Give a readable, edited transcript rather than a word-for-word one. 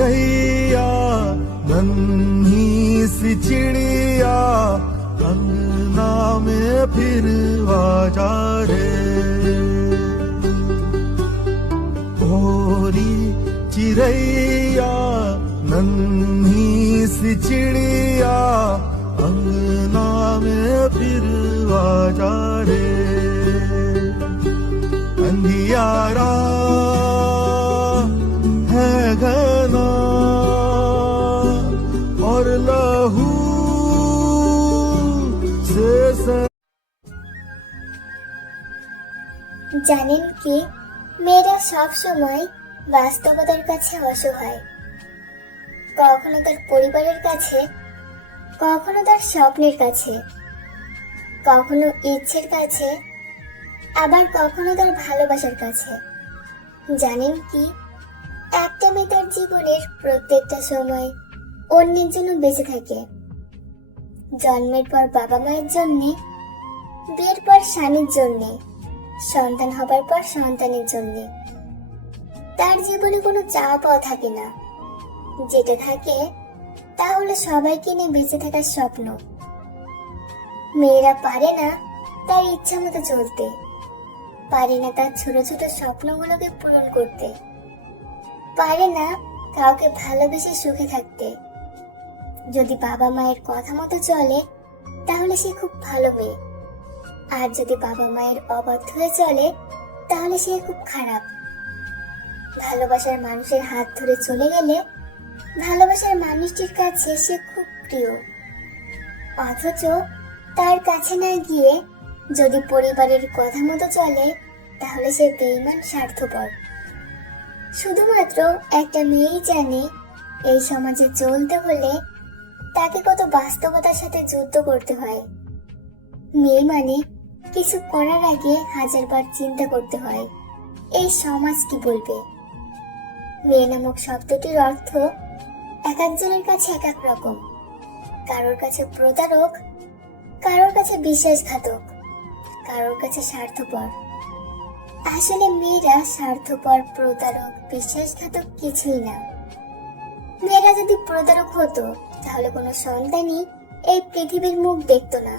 चिड़ैया नन्ही सी चिड़िया अंगना में फिर आजा रे। ओरी चिड़ैया नन्ही सी चिड़िया अंगना में फिर आजा रे। अंधियारा है घना और लहू से জানেন কি, মেয়েরা সব সময় বাস্তবতার কাছে অসহায়। কখনো তার পরিবারের কাছে, কখনো তার স্বপ্নের কাছে, কখনো ইচ্ছের কাছে, আবার কখনো তার ভালোবাসার কাছে। জানেন কি, একটা মেয়ে তার জীবনের প্রত্যেকটা সময় অন্যের জন্য বেঁচে থাকে। জন্মের পর বাবা মায়ের জন্যে, বিয়ের পর স্বামীর জন্যে, সন্তান হবার পর সন্তানের জন্যে। তার জীবনে কোনো চাওয়া পাওয়া থাকে না। যেটা থাকে তা হলো সবাইকে নিয়ে বেঁচে থাকার স্বপ্ন। মেয়েরা পারে না তার ইচ্ছা মতো চলতে, পারে না তার ছোট ছোট স্বপ্নগুলোকে পূরণ করতে, পারে না কাউকে ভালোবেসে সুখে থাকতে। যদি বাবা মায়ের কথা মতো চলে তাহলে সে খুব ভালো মেয়ে, আর যদি বাবা মায়ের অবাধ্য হয়ে চলে তাহলে সে খুব খারাপ। ভালোবাসার মানুষের হাত ধরে চলে গেলে ভালোবাসার মানুষটির কাছে সে খুব প্রিয়, অথচ তার কাছে না গিয়ে যদি পরিবারের কথা মতো চলে তাহলে সে বেঈমান, স্বার্থপর। শুধুমাত্র একটা মেয়েই জানে এই সমাজে চলতে হলে তাকে কত বাস্তবতার সাথে যুদ্ধ করতে হয়। মেয়ে মানে কিছু করার আগে হাজারবার চিন্তা করতে হয় এই সমাজ কি বলবে। মেয়ে নামক শব্দটির অর্থ এক একজনের কাছে এক এক রকম। কারোর কাছে প্রতারক, কারোর কাছে বিশ্বাসঘাতক, কারোর কাছে স্বার্থপর। আসলে মেয়েরা স্বার্থপর, প্রতারক, বিশ্বাসঘাতক কিছুই না। মেয়েরা যদি প্রতারক হতো তাহলে কোনো সন্তানই এই পৃথিবীর মুখ দেখতো না।